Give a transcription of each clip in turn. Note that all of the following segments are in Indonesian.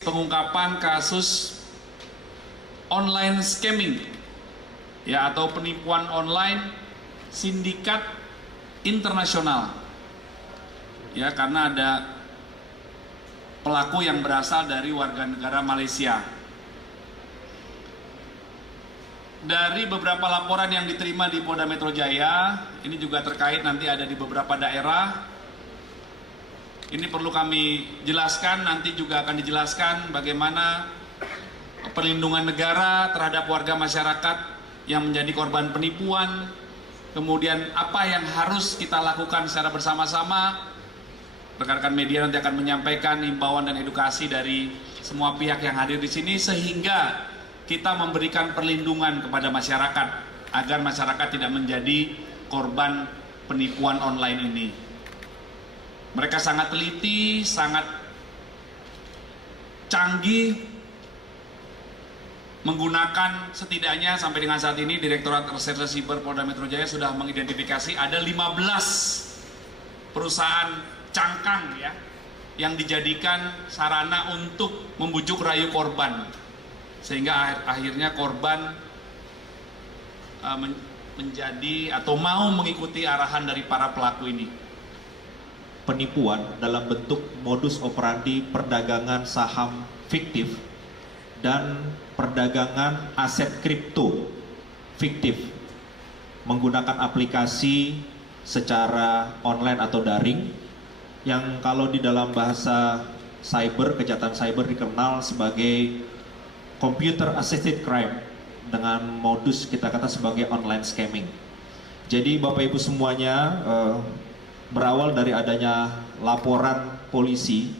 Pengungkapan kasus online scamming ya, atau penipuan online sindikat internasional ya, karena ada pelaku yang berasal dari warga negara Malaysia. Dari beberapa laporan yang diterima di Polda Metro Jaya, ini juga terkait nanti ada di beberapa daerah. Ini perlu kami jelaskan, nanti juga akan dijelaskan bagaimana perlindungan negara terhadap warga masyarakat yang menjadi korban penipuan, kemudian apa yang harus kita lakukan secara bersama-sama. Rekan-rekan media nanti akan menyampaikan himbauan dan edukasi dari semua pihak yang hadir di sini, sehingga kita memberikan perlindungan kepada masyarakat agar masyarakat tidak menjadi korban penipuan online ini. Mereka sangat teliti, sangat canggih, menggunakan setidaknya sampai dengan saat ini Direktorat Reserse Siber Polda Metro Jaya sudah mengidentifikasi ada 15 perusahaan cangkang ya, yang dijadikan sarana untuk membujuk rayu korban, sehingga akhirnya korban menjadi atau mau mengikuti arahan dari para pelaku ini. Penipuan dalam bentuk modus operandi perdagangan saham fiktif dan perdagangan aset kripto fiktif menggunakan aplikasi secara online atau daring, yang kalau di dalam bahasa cyber, kejahatan cyber dikenal sebagai computer assisted crime, dengan modus kita kata sebagai online scamming. Jadi Bapak Ibu semuanya, berawal dari adanya laporan polisi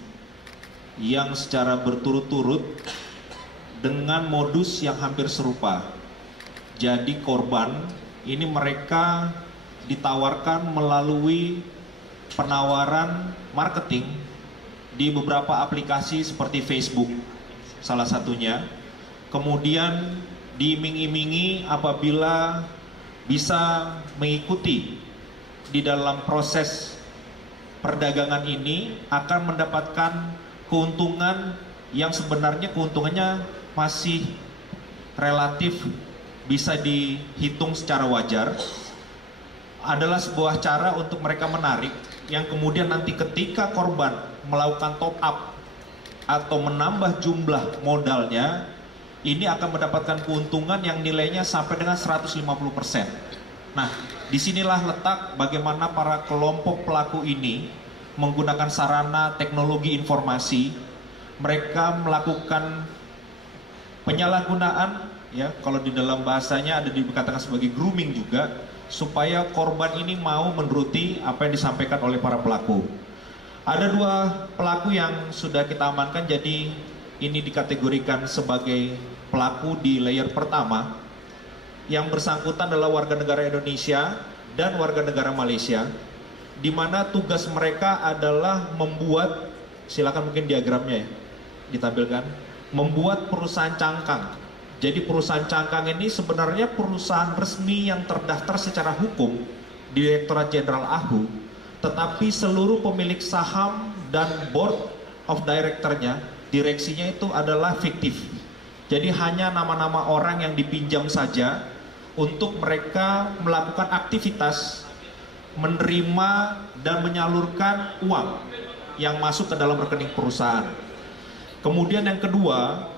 yang secara berturut-turut dengan modus yang hampir serupa. Jadi korban ini mereka ditawarkan melalui penawaran marketing di beberapa aplikasi seperti Facebook salah satunya. Kemudian diiming-imingi apabila bisa mengikuti di dalam proses perdagangan ini akan mendapatkan keuntungan yang sebenarnya keuntungannya masih relatif bisa dihitung secara wajar. Adalah sebuah cara untuk mereka menarik, yang kemudian nanti ketika korban melakukan top up atau menambah jumlah modalnya, ini akan mendapatkan keuntungan yang nilainya sampai dengan 150%. Nah, disinilah letak bagaimana para kelompok pelaku ini menggunakan sarana teknologi informasi. Mereka melakukan penyalahgunaan, ya, kalau di dalam bahasanya ada dikatakan sebagai grooming juga, supaya korban ini mau menuruti apa yang disampaikan oleh para pelaku. Ada 2 pelaku yang sudah kita amankan, jadi ini dikategorikan sebagai pelaku di layer pertama. Yang bersangkutan adalah warga negara Indonesia dan warga negara Malaysia, di mana tugas mereka adalah membuat, silakan mungkin diagramnya ya ditampilkan, membuat perusahaan cangkang. Jadi perusahaan cangkang ini sebenarnya perusahaan resmi yang terdaftar secara hukum di Direktorat Jenderal AHU, tetapi seluruh pemilik saham dan board of director-nya, direksinya itu adalah fiktif. Jadi hanya nama-nama orang yang dipinjam saja untuk mereka melakukan aktivitas menerima dan menyalurkan uang yang masuk ke dalam rekening perusahaan. Kemudian yang kedua,